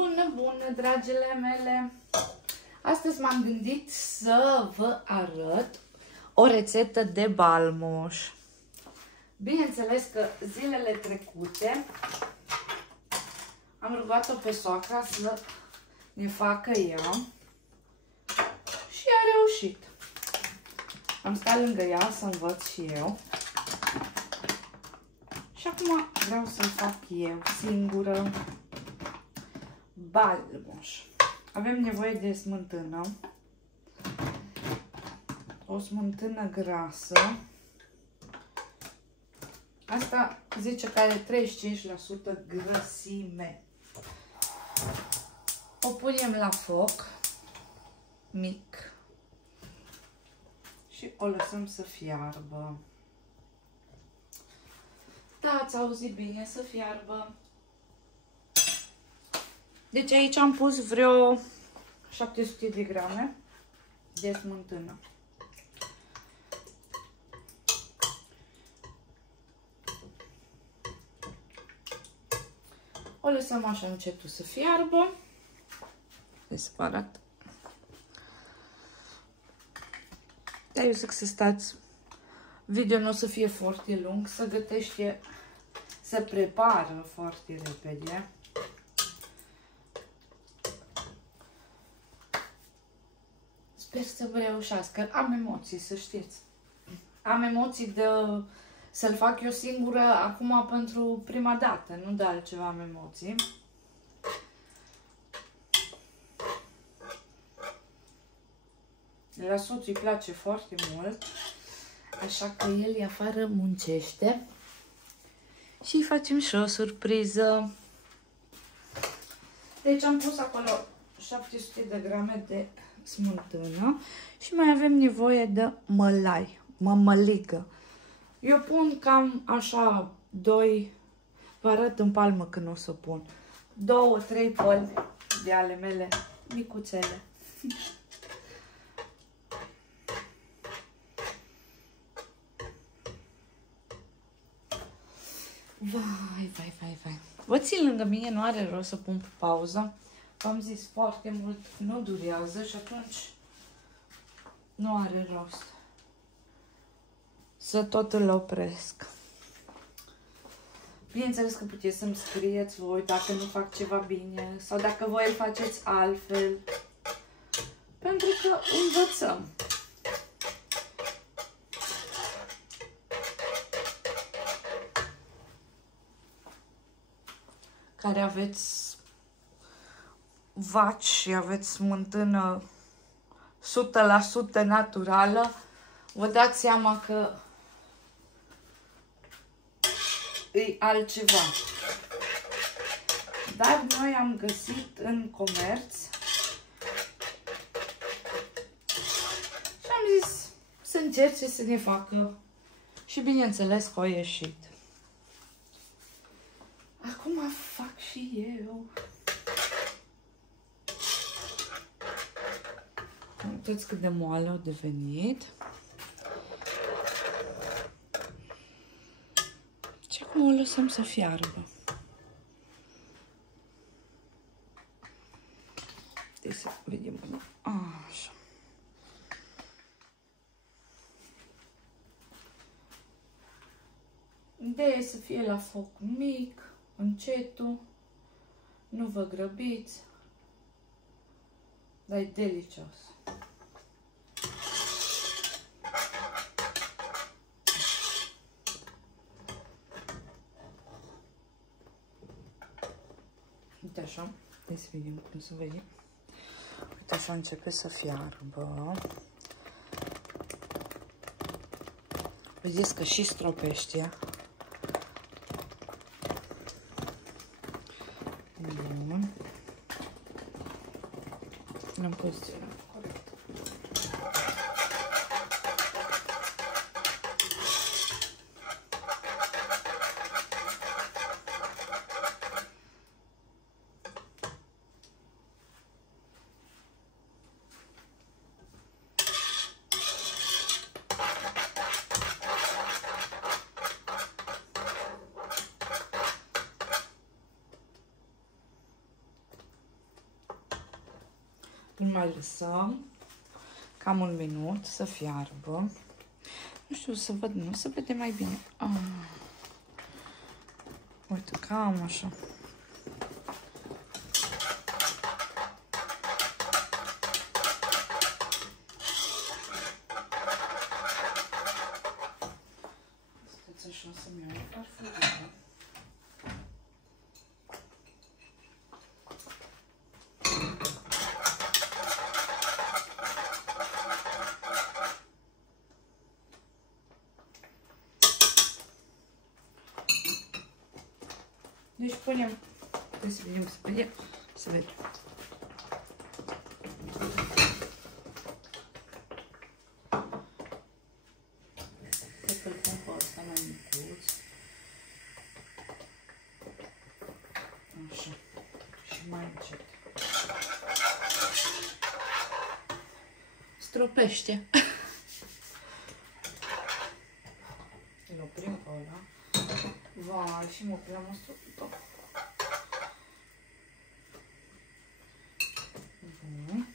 Bună, bună, dragile mele! Astăzi m-am gândit să vă arăt o rețetă de balmuș. Bineînțeles că zilele trecute am rugat-o pe soacra să ne facă ea și a reușit. Am stat lângă ea să învăț și eu. Și acum vreau să-l fac eu singură. Balmuș. Avem nevoie de smântână. O smântână grasă. Asta zice că are 35% grăsime. O punem la foc mic și o lăsăm să fiarbă. Da, ați auzit bine, să fiarbă. Deci aici am pus vreo 700 de grame de smântână. O lăsăm așa încetul să fiarbă. Să vă arăt. Dar eu zic să stați. Video nu o să fie foarte lung, să gătește, să prepară foarte repede. Sper să vă reușească. Am emoții, să știți. Am emoții de să-l fac eu singură acum pentru prima dată, nu de altceva am emoții. La soțul îi place foarte mult, așa că el afară muncește și îi facem și o surpriză. Deci am pus acolo 700 de grame de smântână și mai avem nevoie de mălai, mămăligă. Eu pun cam așa 2, vă arăt în palmă când o să pun, 2-3 păli de ale mele micuțele. Vai. Vă țin lângă mine, nu are rost să pun pe pauză. V-am zis, foarte mult nu durează și atunci nu are rost să tot îl opresc. Bineînțeles că puteți să-mi scrieți voi dacă nu fac ceva bine sau dacă voi îl faceți altfel. Pentru că învățăm. Care aveți vaci și aveți smântână 100% naturală, vă dați seama că e altceva. Dar noi am găsit în comerț și am zis să încerce să ne facă și bineînțeles că a ieșit. Acum fac și eu. Uitați cât de moale a devenit. Și acum o lăsăm să fiarbă. Deci să vedem. Așa. Ideea e să fie la foc mic, încetul, nu vă grăbiți, dar e delicios. Uite așa, hai să vedem cum se vede. Uite așa începe să fiarbă. Vedeți că și stropește. Bun. L-am poziționat corect. Îl mai lăsăm cam un minut să fiarbă. Nu știu, să văd, nu se vede mai bine. Uite, cam așa. Stați așa să-mi iau farfurie. Deci punem, trebuie să vedem, să vedem. Cred că îl pun pe ăsta mai micuț. Așa. Și mai încet. Stropește. Îl oprim pe ăla. Vai, și mă oprim o stropă. Bun.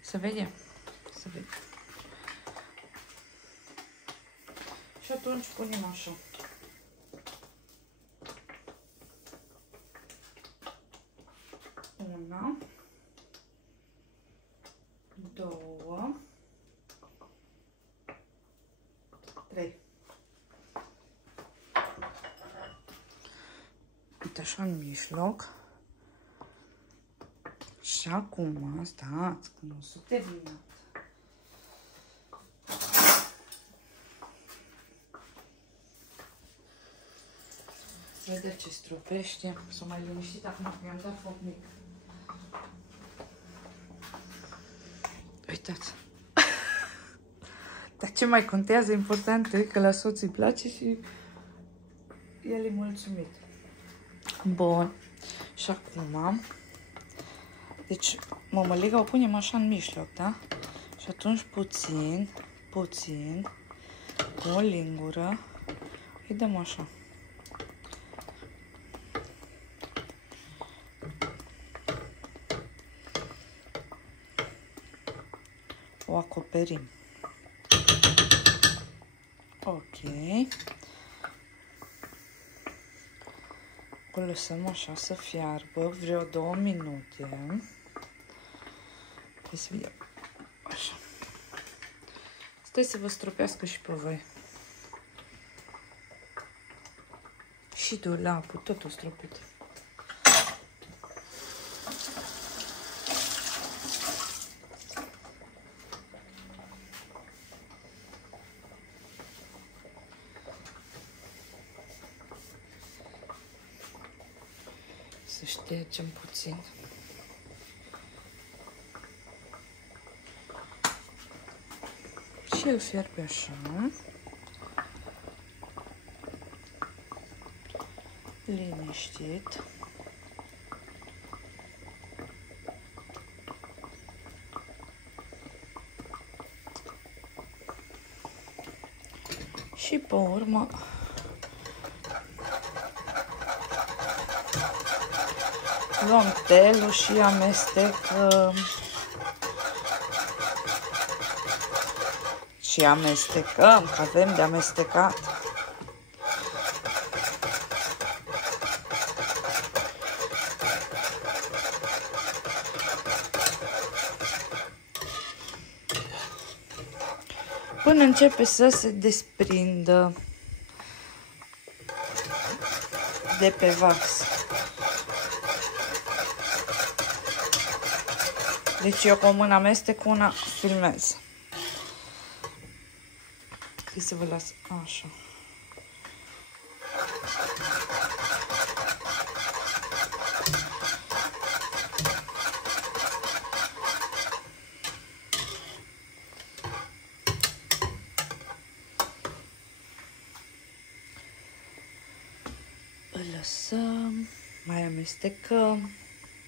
Să vedem. Să vedem. Și atunci punem așa. Una. Două. Trei. Uite așa în mijloc. Și acum, stați, că nu s-a terminat. Vedeți ce stropește. S-o mai liniștit acum că mi-am dat foc mic. Uitați. Dar ce mai contează, important e că la soț îi place și el e mulțumit. Bun. Și acum, deci mămăliga o punem așa în mijloc, da? Și atunci puțin, cu o lingură, îi dăm așa. O acoperim. Ok. O lăsăm așa să fiarbă vreo 2 minute. Hai să vedem. Așa. Stai să vă stropească și pe voi. Și dulapul, totul stropit. Să ștergem puțin. Și îl fierbe așa. Liniștit. Și pe urmă luăm telul și amestecăm. Și amestecăm, că avem de amestecat. Până începe să se desprindă de pe vas. Deci eu cu o mână amestec, cu una filmez. Hai să vă las așa. Îl lăsăm, mai amestecăm.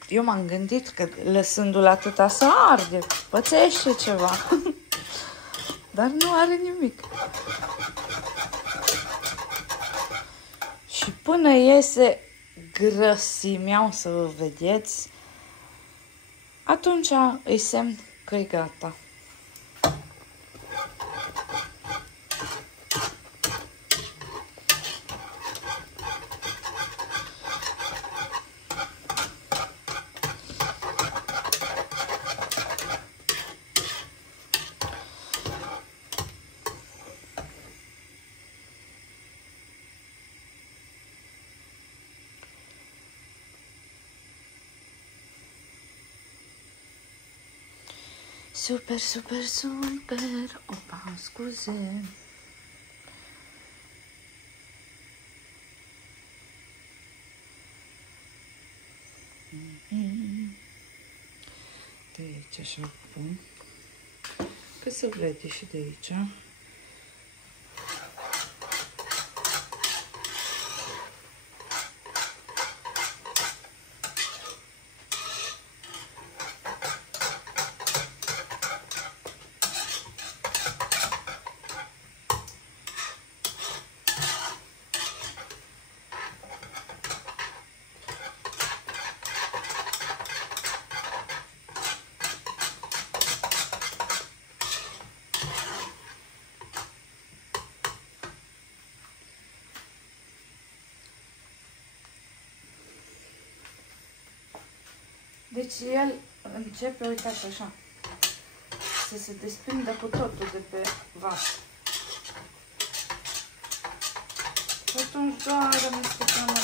Eu m-am gândit că lăsându-l atâta să arde, pățește ceva. Dar nu are nimic. Și până iese grăsimea, o să vă vedeți, atunci îi semn că e gata. Super, super, super. Opa, scuze. De aici așa pun. Că se vede și de aici. Deci el începe, uitați așa, să se desprindă cu totul de pe vas. Și atunci doar amestecăm.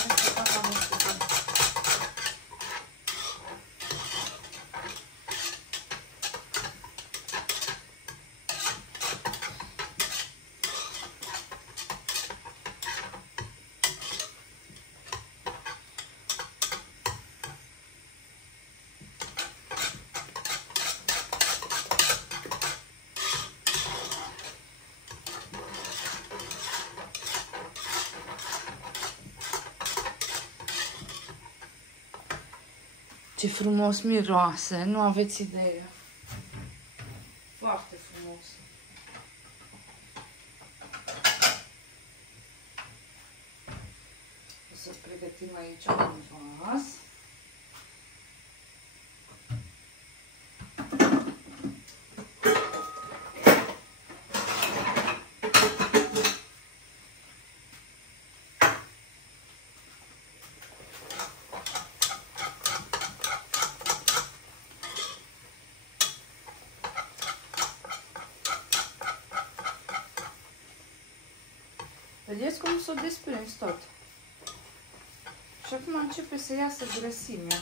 Ce frumos miroase, nu aveți idee. Foarte frumos. O să pregătim aici un vas. Vedeți cum s-o desprins tot. Și acum începe să iasă grăsimea.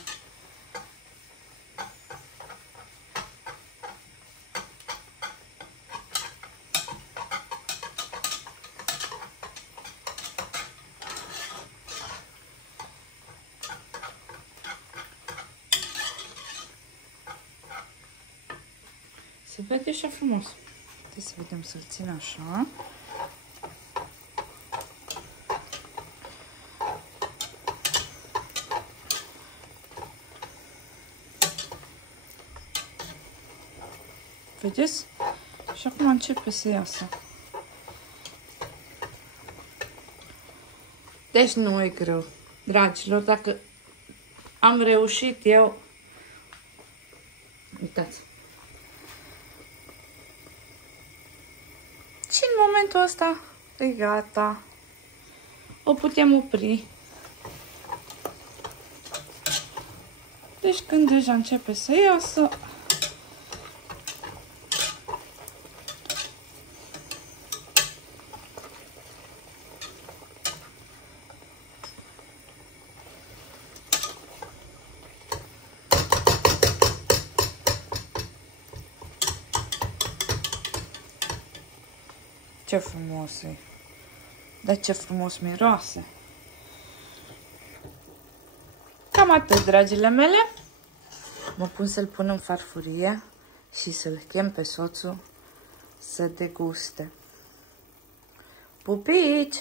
Se vede așa frumos. Trebuie să vedem să-l țin așa. Vedeți? Și acum începe să iasă. Deci nu e greu, dragilor, dacă am reușit eu, uitați. Și în momentul ăsta e gata. O putem opri. Deci când deja începe să iasă, ce frumos e. Dar ce frumos miroase. Cam atât, dragile mele. Mă pun să-l pun în farfurie și să-l chem pe soțul să deguste. Pupici!